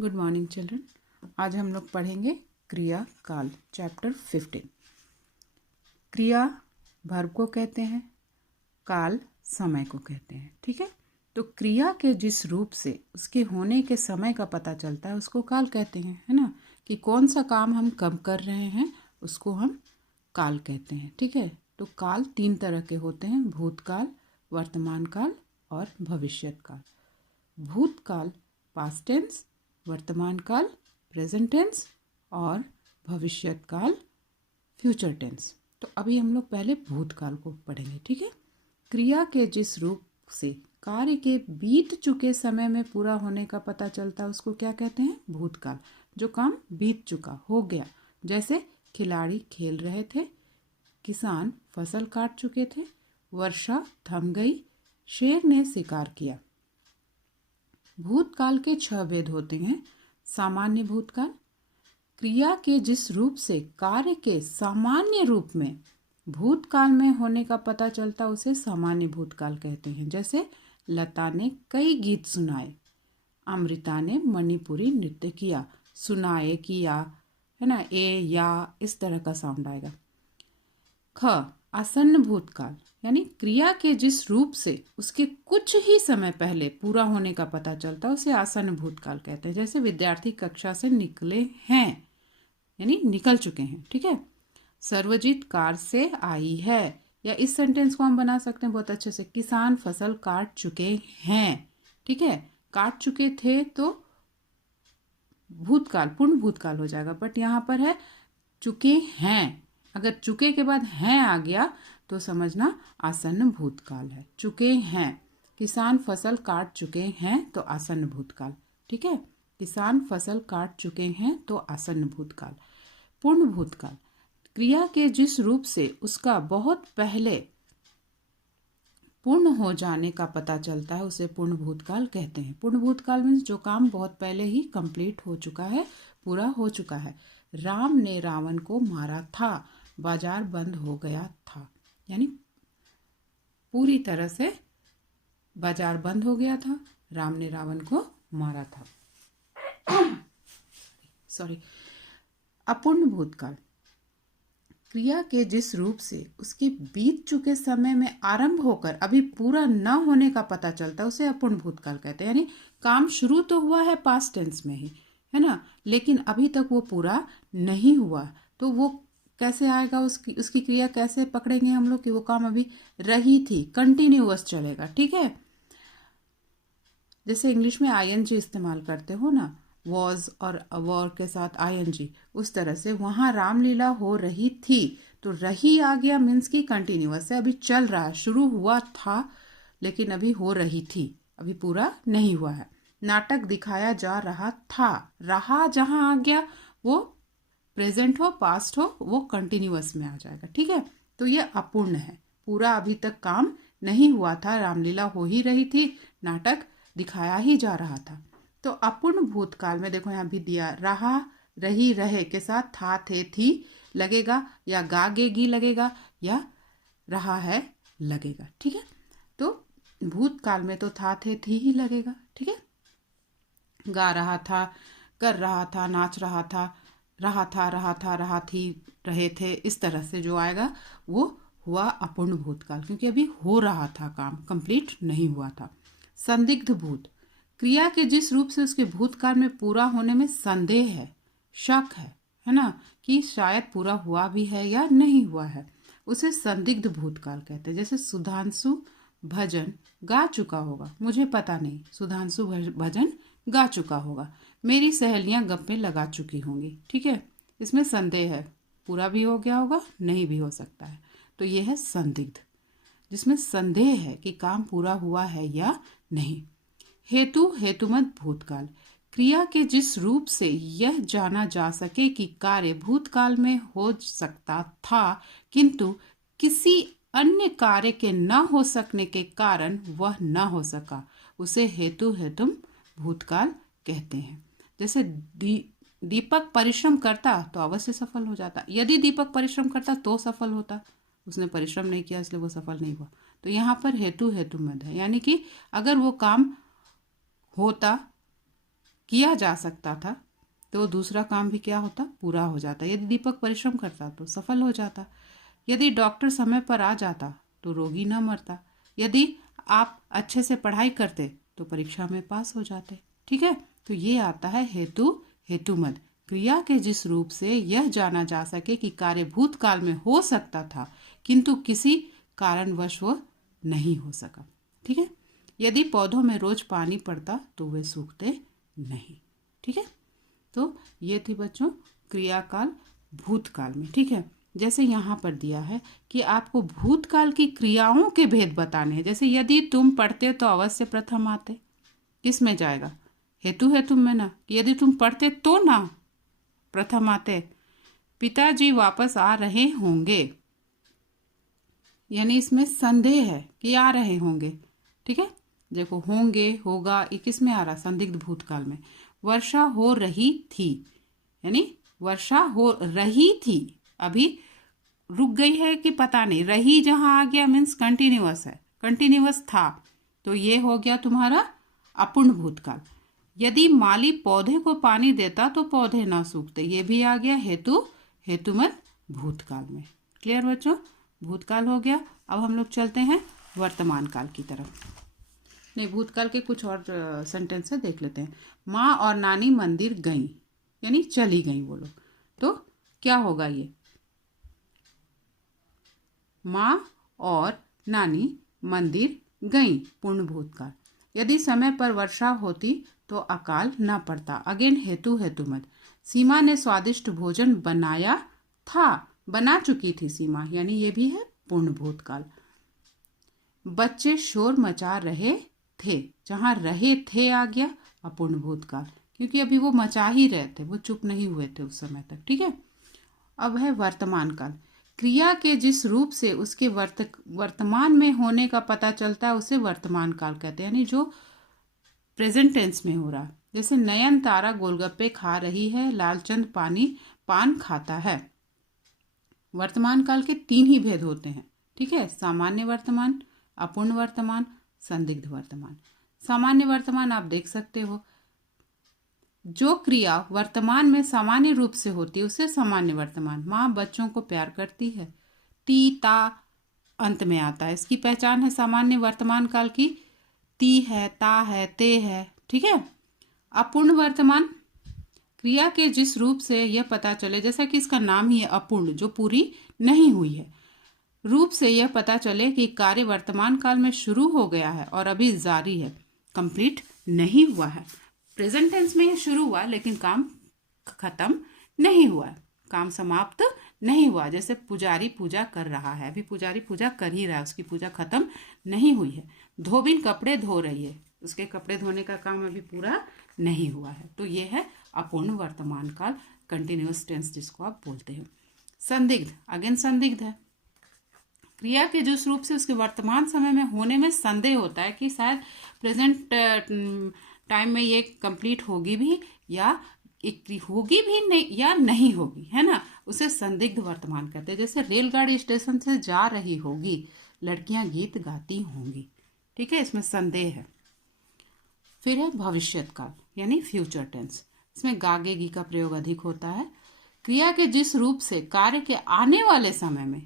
Good morning children. आज हम लोग पढ़ेंगे क्रिया काल चैप्टर 15। क्रिया वर्ब को कहते हैं, काल समय को कहते हैं। ठीक है, तो क्रिया के जिस रूप से उसके होने के समय का पता चलता है उसको काल कहते हैं, है ना। कि कौन सा काम हम कब कर रहे हैं उसको हम काल कहते हैं। ठीक है, तो काल 3 तरह के होते हैं, भूतकाल, वर्तमान काल और भविष्यत काल। भूतकाल पास्ट टेंस, वर्तमान काल प्रेजेंट टेंस और भविष्यत काल फ्यूचर टेंस। तो अभी हम लोग पहले भूतकाल को पढ़ेंगे। ठीक है, क्रिया के जिस रूप से कार्य के बीत चुके समय में पूरा होने का पता चलता है उसको क्या कहते हैं? भूतकाल। जो काम बीत चुका, हो गया, जैसे खिलाड़ी खेल रहे थे, किसान फसल काट चुके थे, वर्षा थम गई, शेर ने शिकार किया। भूतकाल के 6 भेद होते हैं। सामान्य भूतकाल, क्रिया के जिस रूप से कार्य के सामान्य रूप में भूतकाल में होने का पता चलता उसे सामान्य भूतकाल कहते हैं। जैसे लता ने कई गीत सुनाए, अमृता ने मणिपुरी नृत्य किया। सुनाए, किया, है ना, ए या इस तरह का साउंड आएगा। ख आसन्न भूतकाल, यानी क्रिया के जिस रूप से उसके कुछ ही समय पहले पूरा होने का पता चलता है उसे आसन्न भूतकाल कहते हैं। जैसे विद्यार्थी कक्षा से निकले हैं, यानी निकल चुके हैं। ठीक है, सर्वजीत कार से आई है, या इस सेंटेंस को हम बना सकते हैं बहुत अच्छे से, किसान फसल काट चुके हैं। ठीक है, काट चुके थे तो भूतकाल, पूर्ण भूतकाल हो जाएगा, बट यहाँ पर है चुके हैं। अगर चुके के बाद हैं आ गया तो समझना आसन्न भूतकाल है। चुके हैं, किसान फसल काट चुके हैं तो आसन्न भूतकाल। ठीक है, किसान फसल काट चुके हैं तो आसन्न भूतकाल। पूर्ण भूतकाल, क्रिया के जिस रूप से उसका बहुत पहले पूर्ण हो जाने का पता चलता है उसे पूर्ण भूतकाल कहते हैं। पूर्ण भूतकाल मीन्स जो काम बहुत पहले ही कंप्लीट हो चुका है, पूरा हो चुका है। राम ने रावण को मारा था, बाजार बंद हो गया था, यानी पूरी तरह से बाजार बंद हो गया था, राम ने रावण को मारा था। सॉरी। अपूर्ण भूतकाल, क्रिया के जिस रूप से उसके बीत चुके समय में आरंभ होकर अभी पूरा न होने का पता चलता है उसे अपूर्ण भूतकाल कहते हैं। यानी काम शुरू तो हुआ है पास्ट टेंस में ही, है ना, लेकिन अभी तक वो पूरा नहीं हुआ, तो वो कैसे आएगा? उसकी क्रिया कैसे पकड़ेंगे हम लोग कि वो काम अभी रही थी, कंटिन्यूअस चलेगा। ठीक है, जैसे इंग्लिश में आईएनजी इस्तेमाल करते हो ना, वॉज और वॉर के साथ आईएनजी, उस तरह से वहाँ रामलीला हो रही थी तो रही आ गया मीन्स की कंटिन्यूअस है, अभी चल रहा है, शुरू हुआ था लेकिन अभी हो रही थी, अभी पूरा नहीं हुआ है। नाटक दिखाया जा रहा था, रहा जहाँ आ गया वो प्रेजेंट हो पास्ट हो वो कंटिन्यूअस में आ जाएगा। ठीक है, तो ये अपूर्ण है, पूरा अभी तक काम नहीं हुआ था, रामलीला हो ही रही थी, नाटक दिखाया ही जा रहा था। तो अपूर्ण भूतकाल में देखो यहाँ भी दिया, रहा, रही, रहे के साथ था, थे, थी लगेगा, या गा गेगी लगेगा, या रहा है लगेगा। ठीक है, तो भूतकाल में तो था, थे, थी ही लगेगा। ठीक है, गा रहा था, कर रहा था, नाच रहा था, रहा था, रहा था, रहा थी, रहे थे, इस तरह से जो आएगा वो हुआ अपूर्ण भूतकाल, क्योंकि अभी हो रहा था, काम कंप्लीट नहीं हुआ था। संदिग्ध भूत, क्रिया के जिस रूप से उसके भूतकाल में पूरा होने में संदेह है, शक है ना, कि शायद पूरा हुआ भी है या नहीं हुआ है, उसे संदिग्ध भूतकाल कहते हैं। जैसे सुधांशु भजन गा चुका होगा, मुझे पता नहीं, सुधांशु भजन गा चुका होगा, मेरी सहेलियां गप्पे लगा चुकी होंगी। ठीक है, इसमें संदेह है, पूरा भी हो गया होगा, नहीं भी हो सकता है, तो यह है संदिग्ध, जिसमें संदेह है कि काम पूरा हुआ है या नहीं। हेतु हेतुमत भूतकाल, क्रिया के जिस रूप से यह जाना जा सके कि कार्य भूतकाल में हो सकता था किंतु किसी अन्य कार्य के न हो सकने के कारण वह न हो सका, उसे हेतु हेतुम भूतकाल कहते हैं। जैसे दीपक परिश्रम करता तो अवश्य सफल हो जाता, यदि दीपक परिश्रम करता तो सफल होता, उसने परिश्रम नहीं किया इसलिए वो सफल नहीं हुआ। तो यहाँ पर हेतु हेतुमत है, यानी कि अगर वो काम होता किया जा सकता था तो दूसरा काम भी क्या होता, पूरा हो जाता। यदि दीपक परिश्रम करता तो सफल हो जाता। यदि डॉक्टर समय पर आ जाता तो रोगी न मरता। यदि आप अच्छे से पढ़ाई करते तो परीक्षा में पास हो जाते। ठीक है, तो ये आता है हेतु हेतुमद। क्रिया के जिस रूप से यह जाना जा सके कि कार्य भूतकाल में हो सकता था किंतु किसी कारणवश वो नहीं हो सका। ठीक है, यदि पौधों में रोज पानी पड़ता तो वे सूखते नहीं। ठीक है, तो ये थी बच्चों क्रियाकाल भूतकाल में। ठीक है, जैसे यहाँ पर दिया है कि आपको भूतकाल की क्रियाओं के भेद बताने हैं। जैसे यदि तुम पढ़ते तो अवश्य प्रथम आते, किस में जाएगा, हेतु है तुम में ना, कि यदि तुम पढ़ते तो ना प्रथम आते। पिताजी वापस आ रहे होंगे, यानी इसमें संदेह है कि आ रहे होंगे। ठीक है, देखो होंगे होगा ये किस में आ रहा, संदिग्ध भूतकाल में। वर्षा हो रही थी, यानी वर्षा हो रही थी, अभी रुक गई है कि पता नहीं, रही जहां आ गया मीन्स कंटिन्यूअस है, कंटिन्यूअस था, तो ये हो गया तुम्हारा अपूर्ण भूतकाल। यदि माली पौधे को पानी देता तो पौधे ना सूखते, ये भी आ गया हेतु हेतुमत भूतकाल में। क्लियर बच्चों, भूतकाल हो गया। अब हम लोग चलते हैं वर्तमान काल की तरफ। नहीं, भूतकाल के कुछ और सेंटेंस देख लेते हैं। माँ और नानी मंदिर गईं, यानी चली गईं वो लोग, तो क्या होगा ये, माँ और नानी मंदिर गईं, पूर्ण भूतकाल। यदि समय पर वर्षा होती तो अकाल न पड़ता, अगेन हेतु हेतुमत। सीमा ने स्वादिष्ट भोजन बनाया था, बना चुकी थी सीमा, यानी ये भी है पूर्ण भूतकाल। बच्चे शोर मचा रहे थे, जहां रहे थे आ गया अपूर्ण भूतकाल, क्योंकि अभी वो मचा ही रहे थे, वो चुप नहीं हुए थे उस समय तक। ठीक है, अब है वर्तमान काल। क्रिया के जिस रूप से उसके वर्तमान में होने का पता चलता है उसे वर्तमान काल कहते हैं, यानी जो प्रेजेंट टेंस में हो रहा। जैसे नयन तारा गोलगप्पे खा रही है, लालचंद पान खाता है। वर्तमान काल के 3 ही भेद होते हैं। ठीक है, सामान्य वर्तमान, अपूर्ण वर्तमान, संदिग्ध वर्तमान। सामान्य वर्तमान आप देख सकते हो, जो क्रिया वर्तमान में सामान्य रूप से होती है उसे सामान्य वर्तमान। माँ बच्चों को प्यार करती है, ती ता अंत में आता है, इसकी पहचान है सामान्य वर्तमान काल की, ती है, ता है, ते है। ठीक है, अपूर्ण वर्तमान, क्रिया के जिस रूप से यह पता चले, जैसा कि इसका नाम ही है अपूर्ण, जो पूरी नहीं हुई है, रूप से यह पता चले कि कार्य वर्तमान काल में शुरू हो गया है और अभी जारी है, कंप्लीट नहीं हुआ है। प्रेजेंट टेंस में ये शुरू हुआ लेकिन काम खत्म नहीं हुआ, काम समाप्त नहीं हुआ। जैसे पुजारी पूजा कर रहा है, अभी पुजारी पूजा कर ही रहा है, उसकी पूजा खत्म नहीं हुई है। धोबिन कपड़े धो रही है, उसके कपड़े धोने का काम अभी पूरा नहीं हुआ है। तो ये है अपूर्ण वर्तमान काल, कंटिन्यूअस टेंस जिसको आप बोलते हैं। संदिग्ध, अगेन संदिग्ध है, क्रिया के जिस रूप से उसके वर्तमान समय में होने में संदेह होता है कि शायद प्रेजेंट टाइम में ये कंप्लीट होगी भी या होगी भी नहीं या नहीं होगी, है ना, उसे संदिग्ध वर्तमान कहते हैं। जैसे रेलगाड़ी स्टेशन से जा रही होगी, लड़कियां गीत गाती होंगी। ठीक है, इसमें संदेह है। फिर है भविष्यत काल, यानी फ्यूचर टेंस, इसमें गागे गी का प्रयोग अधिक होता है। क्रिया के जिस रूप से कार्य के आने वाले समय में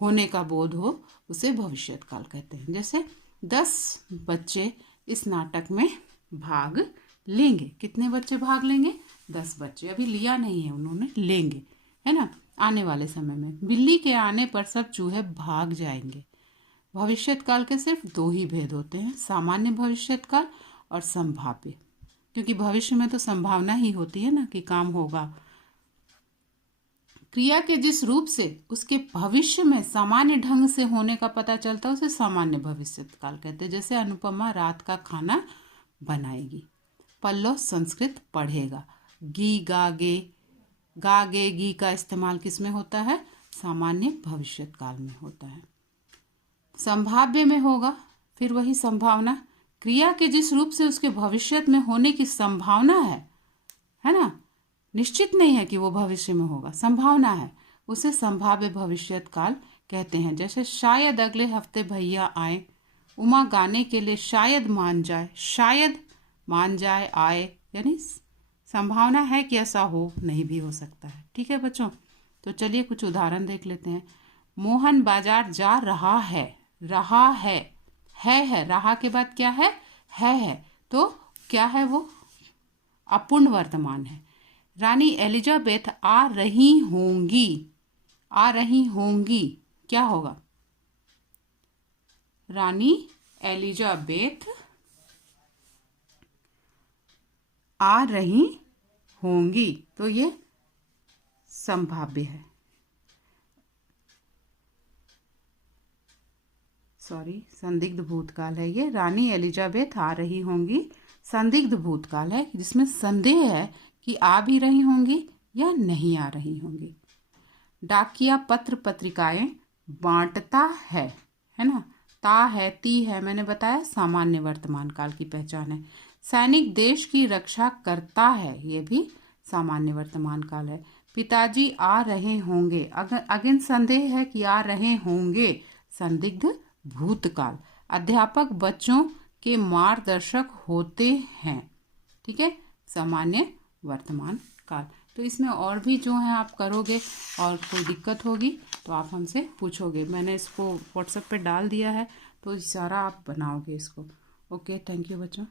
होने का बोध हो उसे भविष्यत काल कहते हैं। जैसे 10 बच्चे इस नाटक में भाग लेंगे, कितने बच्चे भाग लेंगे, 10 बच्चे, अभी लिया नहीं है उन्होंने, लेंगे, है ना, आने वाले समय में। बिल्ली के आने पर सब चूहे भाग जाएंगे। भविष्यत काल के सिर्फ 2 ही भेद होते हैं, सामान्य भविष्यत काल और संभाव्य, क्योंकि भविष्य में तो संभावना ही होती है ना कि काम होगा। क्रिया के जिस रूप से उसके भविष्य में सामान्य ढंग से होने का पता चलता है उसे सामान्य भविष्यत काल कहते हैं। जैसे अनुपमा रात का खाना बनाएगी, पल्लव संस्कृत पढ़ेगा, गागे गी का इस्तेमाल किस में होता है, सामान्य भविष्यत काल में होता है। संभाव्य में होगा, फिर वही संभावना, क्रिया के जिस रूप से उसके भविष्य में होने की संभावना है ना, निश्चित नहीं है कि वो भविष्य में होगा, संभावना है, उसे संभाव्य भविष्यत काल कहते हैं। जैसे शायद अगले हफ्ते भैया आए, उमा गाने के लिए शायद मान जाए, आए, यानी संभावना है कि ऐसा हो, नहीं भी हो सकता है। ठीक है बच्चों, तो चलिए कुछ उदाहरण देख लेते हैं। मोहन बाजार जा रहा है। रहा है रहा के बाद क्या है तो क्या है वो? अपूर्ण वर्तमान है। रानी एलिजाबेथ आ रही होंगी। आ रही होंगी क्या होगा? रानी एलिजाबेथ आ रही होंगी, तो ये संभाव्य है। संदिग्ध भूतकाल है ये। रानी एलिजाबेथ आ रही होंगी संदिग्ध भूतकाल है, जिसमें संदेह है कि आ भी रही होंगी या नहीं आ रही होंगी। डाकिया पत्र पत्रिकाएं बांटता है ना? ता है, ती है, मैंने बताया सामान्य वर्तमान काल की पहचान है। सैनिक देश की रक्षा करता है, ये भी सामान्य वर्तमान काल है। पिताजी आ रहे होंगे, अगेन संदेह है कि आ रहे होंगे, संदिग्ध भूतकाल। अध्यापक बच्चों के मार्गदर्शक होते हैं, ठीक है, सामान्य वर्तमान काल। तो इसमें और भी जो है आप करोगे और कोई दिक्कत होगी तो आप हमसे पूछोगे। मैंने इसको व्हाट्सएप पे डाल दिया है, तो सारा आप बनाओगे इसको। ओके, थैंक यू बच्चों।